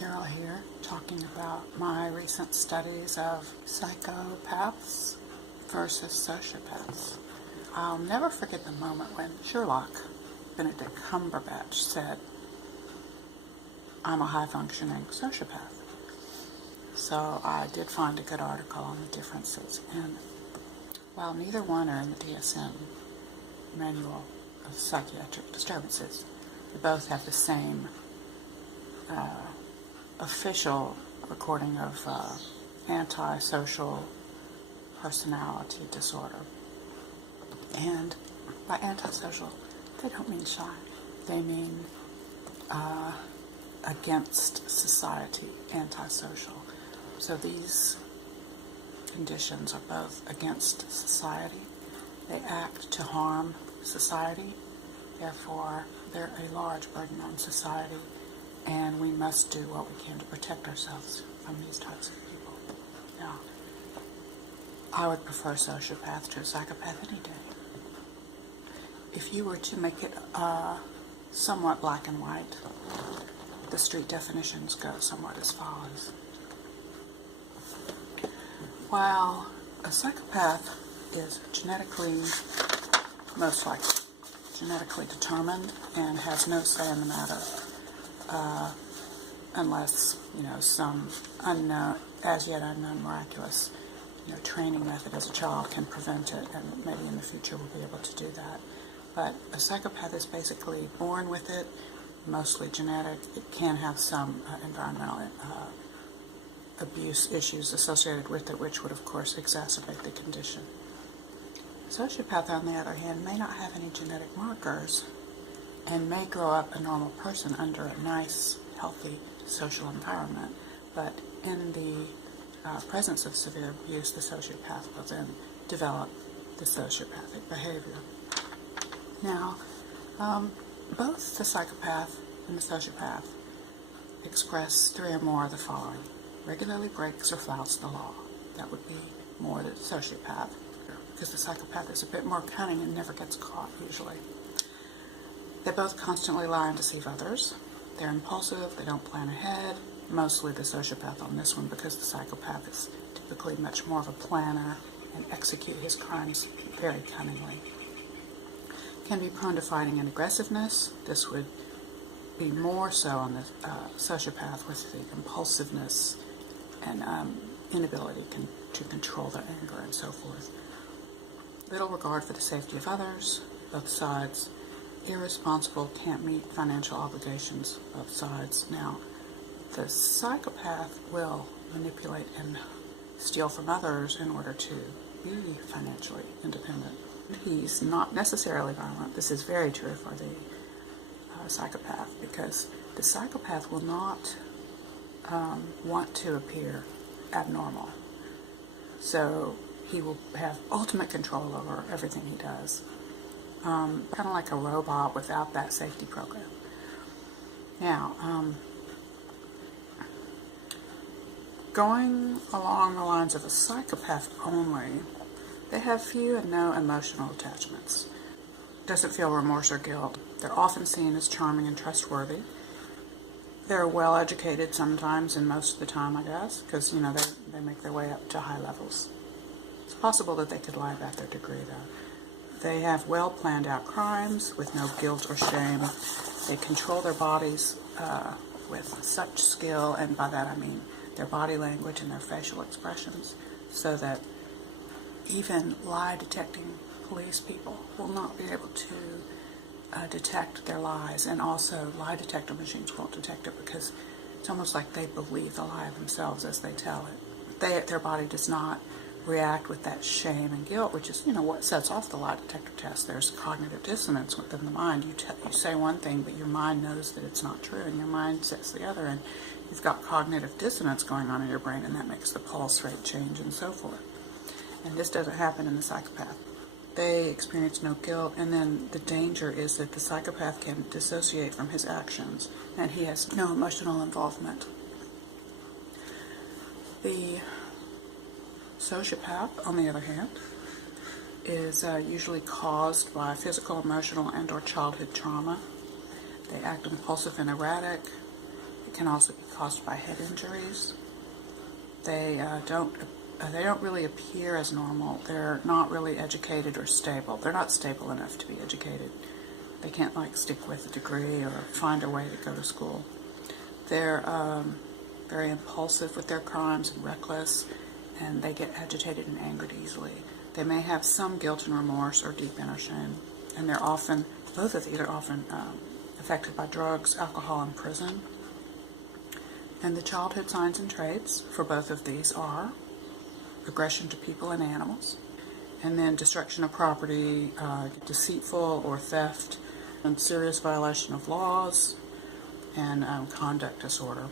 Carol here, talking about my recent studies of psychopaths versus sociopaths. I'll never forget the moment when Sherlock Benedict Cumberbatch said, "I'm a high-functioning sociopath." So I did find a good article on the differences, and while neither one are in the DSM Manual of Psychiatric Disturbances, they both have the same official recording of antisocial personality disorder. And by antisocial, they don't mean shy. They mean against society, antisocial. So these conditions are both against society. They act to harm society. Therefore, they're a large burden on society, and we must do what we can to protect ourselves from these types of people. Now, I would prefer sociopath to a psychopath any day. If you were to make it somewhat black and white, the street definitions go somewhat as follows. While a psychopath is most likely genetically determined and has no say in the matter, unless, some as yet unknown miraculous, training method as a child can prevent it, and maybe in the future we'll be able to do that. But a psychopath is basically born with it, mostly genetic. It can have some environmental abuse issues associated with it, which would, of course, exacerbate the condition. A sociopath, on the other hand, may not have any genetic markers and may grow up a normal person under a nice, healthy social environment, but in the presence of severe abuse, the sociopath will then develop the sociopathic behavior. Now, both the psychopath and the sociopath express three or more of the following: regularly breaks or flouts the law. That would be more the sociopath, because the psychopath is a bit more cunning and never gets caught, usually. They both constantly lie and deceive others. They're impulsive, they don't plan ahead, mostly the sociopath on this one, because the psychopath is typically much more of a planner and execute his crimes very cunningly. Can be prone to fighting and aggressiveness. This would be more so on the sociopath, with the impulsiveness and inability to control their anger and so forth. Little regard for the safety of others, both sides. Irresponsible, can't meet financial obligations, both sides. Now, the psychopath will manipulate and steal from others in order to be financially independent. He's not necessarily violent. This is very true for the psychopath, because the psychopath will not want to appear abnormal. So he will have ultimate control over everything he does. Kind of like a robot without that safety program. Now, going along the lines of a psychopath only, they have few and no emotional attachments. Doesn't feel remorse or guilt. They're often seen as charming and trustworthy. They're well educated sometimes, and most of the time, I guess, because, they make their way up to high levels. It's possible that they could lie about their degree, though. They have well planned out crimes with no guilt or shame. They control their bodies with such skill, and by that I mean their body language and their facial expressions, so that even lie-detecting police people will not be able to detect their lies, and also lie detector machines won't detect it, because it's almost like they believe the lie themselves as they tell it. Their body does not react with that shame and guilt, which is, what sets off the lie detector test. There's cognitive dissonance within the mind. You say one thing, but your mind knows that it's not true, and your mind says the other, and you've got cognitive dissonance going on in your brain, and that makes the pulse rate change and so forth. And this doesn't happen in the psychopath. They experience no guilt, and then the danger is that the psychopath can dissociate from his actions, and he has no emotional involvement. The sociopath, on the other hand, is usually caused by physical, emotional, and/or childhood trauma. They act impulsive and erratic. It can also be caused by head injuries. They don't really appear as normal. They're not really educated or stable. They're not stable enough to be educated. They can't like stick with a degree or find a way to go to school. They're very impulsive with their crimes and reckless, and they get agitated and angered easily. They may have some guilt and remorse or deep inner shame, and they're often, both of these are often affected by drugs, alcohol, and prison. And the childhood signs and traits for both of these are aggression to people and animals, and then destruction of property, deceitful or theft, and serious violation of laws, and conduct disorder.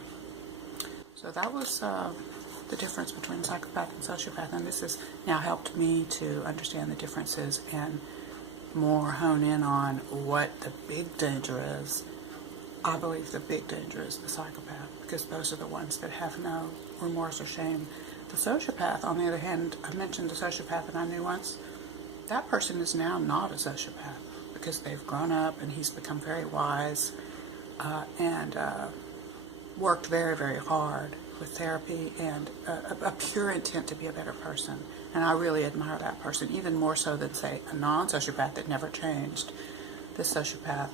So that was the difference between psychopath and sociopath, and this has now helped me to understand the differences and more hone in on what the big danger is. I believe the big danger is the psychopath, because those are the ones that have no remorse or shame. The sociopath, on the other hand, I mentioned the sociopath that I knew once. That person is now not a sociopath because they've grown up and he's become very wise and worked very, very hard with therapy and a pure intent to be a better person. And I really admire that person, even more so than, say, a non-sociopath that never changed. This sociopath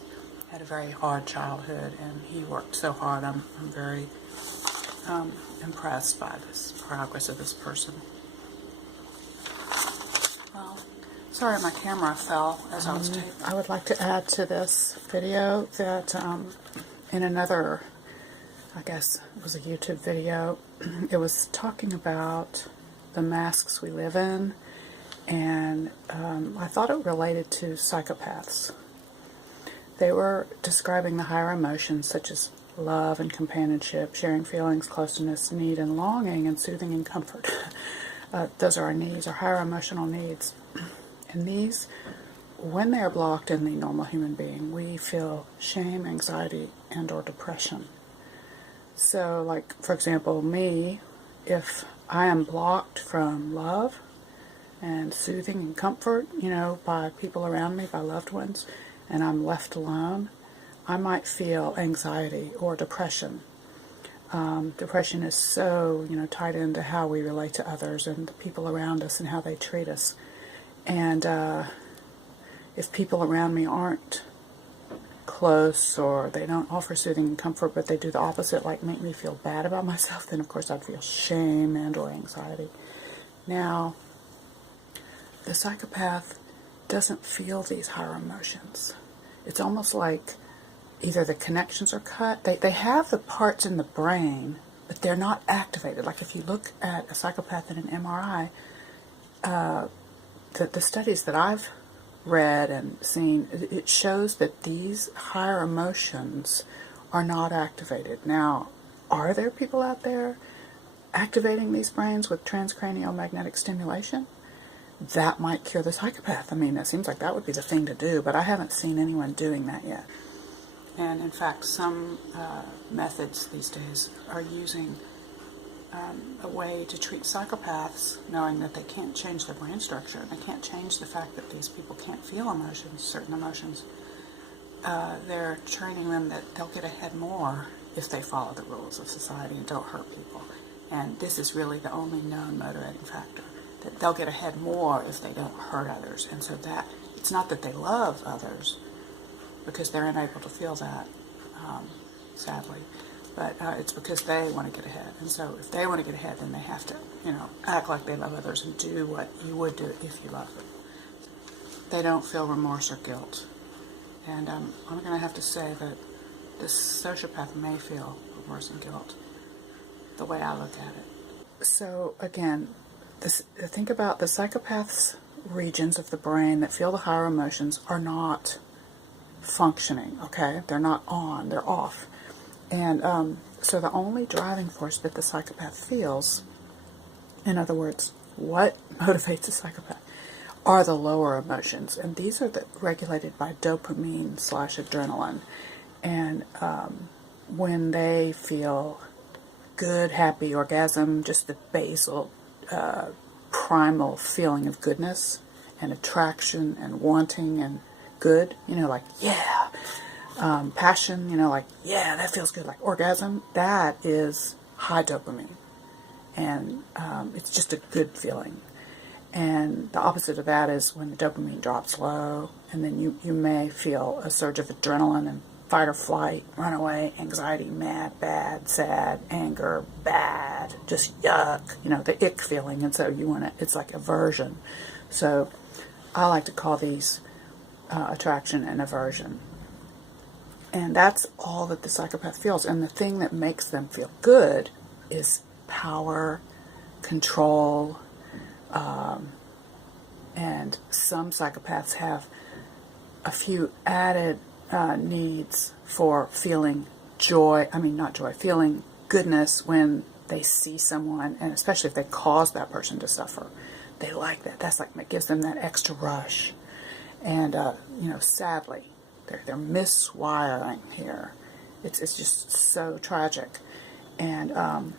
had a very hard childhood, and he worked so hard. I'm very impressed by this progress of this person. Well, sorry my camera fell as I was taping. I would like to add to this video that in another, I guess it was a YouTube video, it was talking about the masks we live in, and I thought it related to psychopaths. They were describing the higher emotions such as love and companionship, sharing feelings, closeness, need and longing, and soothing and comfort. Those are our needs, our higher emotional needs. And these, when they are blocked in the normal human being, we feel shame, anxiety, and or depression. So, like, for example, me, if I am blocked from love and soothing and comfort, by people around me, by loved ones, and I'm left alone, I might feel anxiety or depression. Depression is so, tied into how we relate to others and the people around us and how they treat us. And if people around me aren't close or they don't offer soothing and comfort, but they do the opposite, like make me feel bad about myself, then of course I'd feel shame and or anxiety. Now, the psychopath doesn't feel these higher emotions. It's almost like either the connections are cut. They have the parts in the brain, but they're not activated. Like if you look at a psychopath in an MRI, the studies that I've read and seen, it shows that these higher emotions are not activated. Now, are there people out there activating these brains with transcranial magnetic stimulation? That might cure the psychopath. I mean, it seems like that would be the thing to do, but I haven't seen anyone doing that yet. And in fact, some methods these days are using a way to treat psychopaths, knowing that they can't change their brain structure. They can't change the fact that these people can't feel emotions, certain emotions. They're training them that they'll get ahead more if they follow the rules of society and don't hurt people. And this is really the only known motivating factor, that they'll get ahead more if they don't hurt others. And so that, it's not that they love others, because they're unable to feel that, sadly, but it's because they want to get ahead. And so if they want to get ahead, then they have to, act like they love others and do what you would do if you love them. They don't feel remorse or guilt. And I'm going to have to say that the sociopath may feel remorse and guilt, the way I look at it. So again, think about the psychopath's regions of the brain that feel the higher emotions are not functioning, okay? They're not on, they're off. And so the only driving force that the psychopath feels, in other words, what motivates a psychopath, are the lower emotions. And these are regulated by dopamine / adrenaline. And when they feel good, happy, orgasm, just the basal, primal feeling of goodness and attraction and wanting and good, like, yeah, Passion, like, yeah, that feels good, like orgasm, that is high dopamine. And it's just a good feeling. And the opposite of that is when the dopamine drops low, and then you may feel a surge of adrenaline and fight or flight, runaway, anxiety, mad, bad, sad, anger, bad, just yuck, the ick feeling. And so it's like aversion. So I like to call these attraction and aversion. And that's all that the psychopath feels. And the thing that makes them feel good is power, control, and some psychopaths have a few added needs for feeling joy, feeling goodness when they see someone, and especially if they cause that person to suffer. They like that. That gives them that extra rush. And, sadly, they're miswiring here. It's just so tragic. And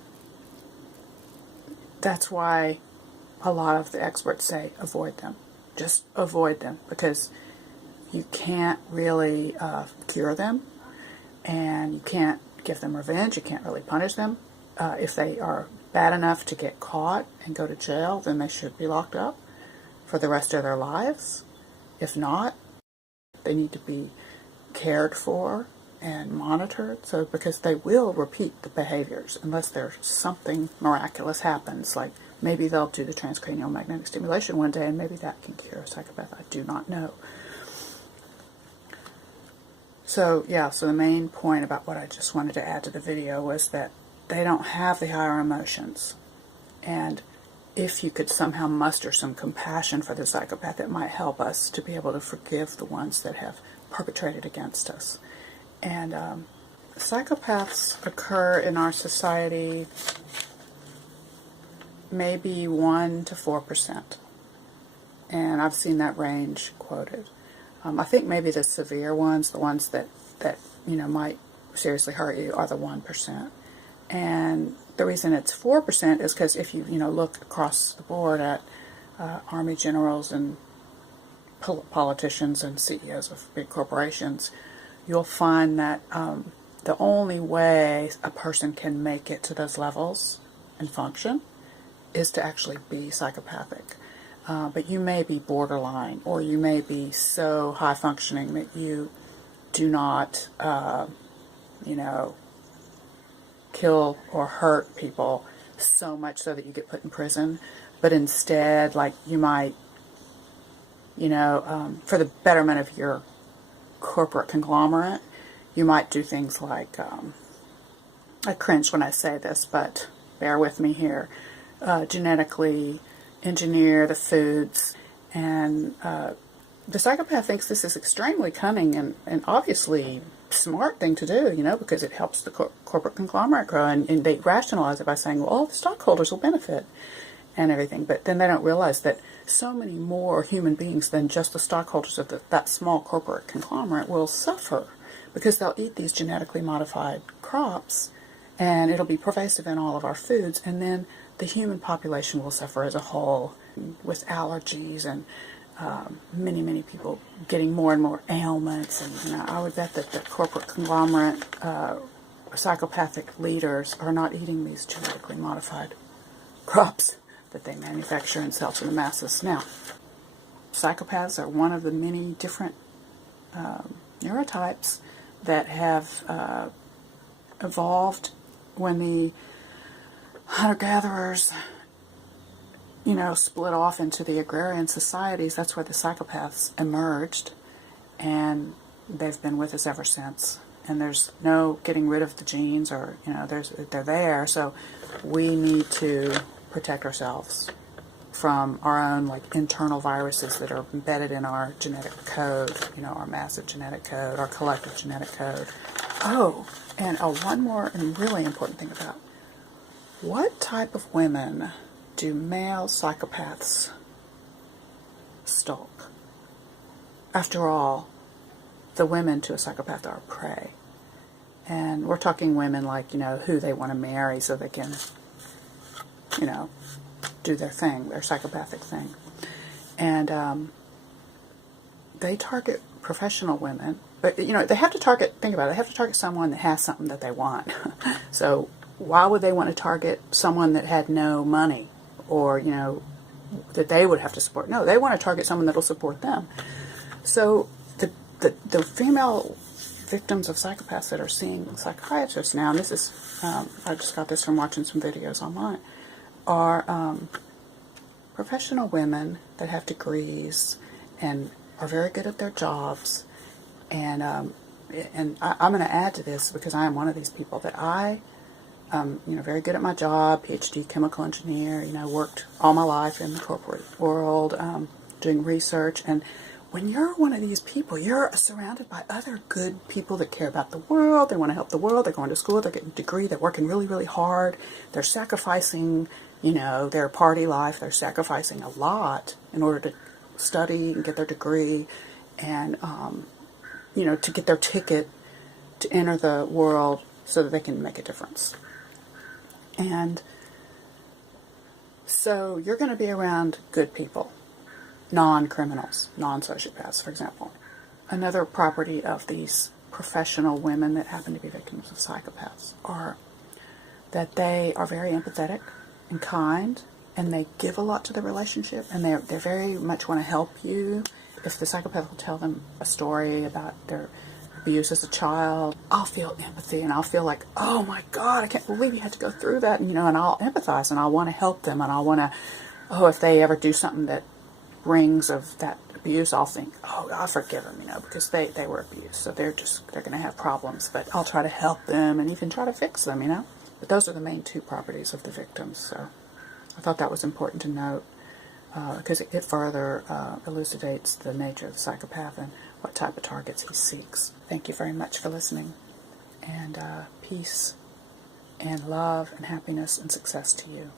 that's why a lot of the experts say avoid them. Just avoid them, because you can't really cure them, and you can't give them revenge. You can't really punish them. If they are bad enough to get caught and go to jail, then they should be locked up for the rest of their lives. If not, they need to be cared for and monitored, because they will repeat the behaviors unless there's something miraculous happens, like maybe they'll do the transcranial magnetic stimulation one day and maybe that can cure a psychopath. I do not know. So the main point about what I just wanted to add to the video was that they don't have the higher emotions. And if you could somehow muster some compassion for the psychopath, it might help us to be able to forgive the ones that have perpetrated against us. And psychopaths occur in our society maybe 1 to 4%. And I've seen that range quoted. I think maybe the severe ones, the ones that might seriously hurt you, are the 1%. And the reason it's 4% is because if you look across the board at army generals and politicians and CEOs of big corporations, you'll find that the only way a person can make it to those levels and function is to actually be psychopathic. But you may be borderline, or you may be so high functioning that you do not, kill or hurt people so much so that you get put in prison. But instead, you might, for the betterment of your corporate conglomerate, you might do things like, I cringe when I say this, but bear with me here, genetically engineer the foods. And the psychopath thinks this is extremely cunning and obviously smart thing to do, because it helps the corporate conglomerate grow, and they rationalize it by saying, well, all the stockholders will benefit and everything. But then they don't realize that so many more human beings than just the stockholders of that small corporate conglomerate will suffer, because they'll eat these genetically modified crops, and it'll be pervasive in all of our foods, and then the human population will suffer as a whole with allergies and many, many people getting more and more ailments. And I would bet that the corporate conglomerate psychopathic leaders are not eating these genetically modified crops that they manufacture and sell to the masses. Now, psychopaths are one of the many different neurotypes that have evolved when the hunter-gatherers split off into the agrarian societies. That's where the psychopaths emerged, and they've been with us ever since. And there's no getting rid of the genes, or they're there. So we need to protect ourselves from our own internal viruses that are embedded in our genetic code, our massive genetic code, our collective genetic code. Oh, and one more and really important thing about what type of women do male psychopaths stalk? After all, the women to a psychopath are prey. And we're talking women who they want to marry so they can, do their thing, their psychopathic thing. And they target professional women, but they have to target, think about it, they have to target someone that has something that they want. So why would they want to target someone that had no money, or that they would have to support? No, they want to target someone that'll support them. So the female victims of psychopaths that are seeing psychiatrists now, and this is, I just got this from watching some videos online, are professional women that have degrees and are very good at their jobs. And I'm going to add to this, because I am one of these people, that I very good at my job, PhD chemical engineer, worked all my life in the corporate world, doing research. And when you're one of these people, you're surrounded by other good people that care about the world, they want to help the world, they're going to school, they're getting a degree, they're working really, really hard, they're sacrificing, their party life, they're sacrificing a lot in order to study and get their degree, and, to get their ticket to enter the world so that they can make a difference. And so you're going to be around good people, non-criminals, non-sociopaths, for example. Another property of these professional women that happen to be victims of psychopaths are that they are very empathetic and kind, and they give a lot to the relationship, and they very much want to help you. If the psychopath will tell them a story about their abuse as a child, I'll feel empathy, and I'll feel like, oh my God, I can't believe you had to go through that, and I'll empathize, and I'll want to help them, and I'll want to, if they ever do something that rings of that abuse, I'll think, oh, I'll forgive them, because they were abused, so they're going to have problems, but I'll try to help them and even try to fix them, But those are the main two properties of the victims, so I thought that was important to note, because it further elucidates the nature of the psychopath and what type of targets he seeks. Thank you very much for listening, and peace and love and happiness and success to you.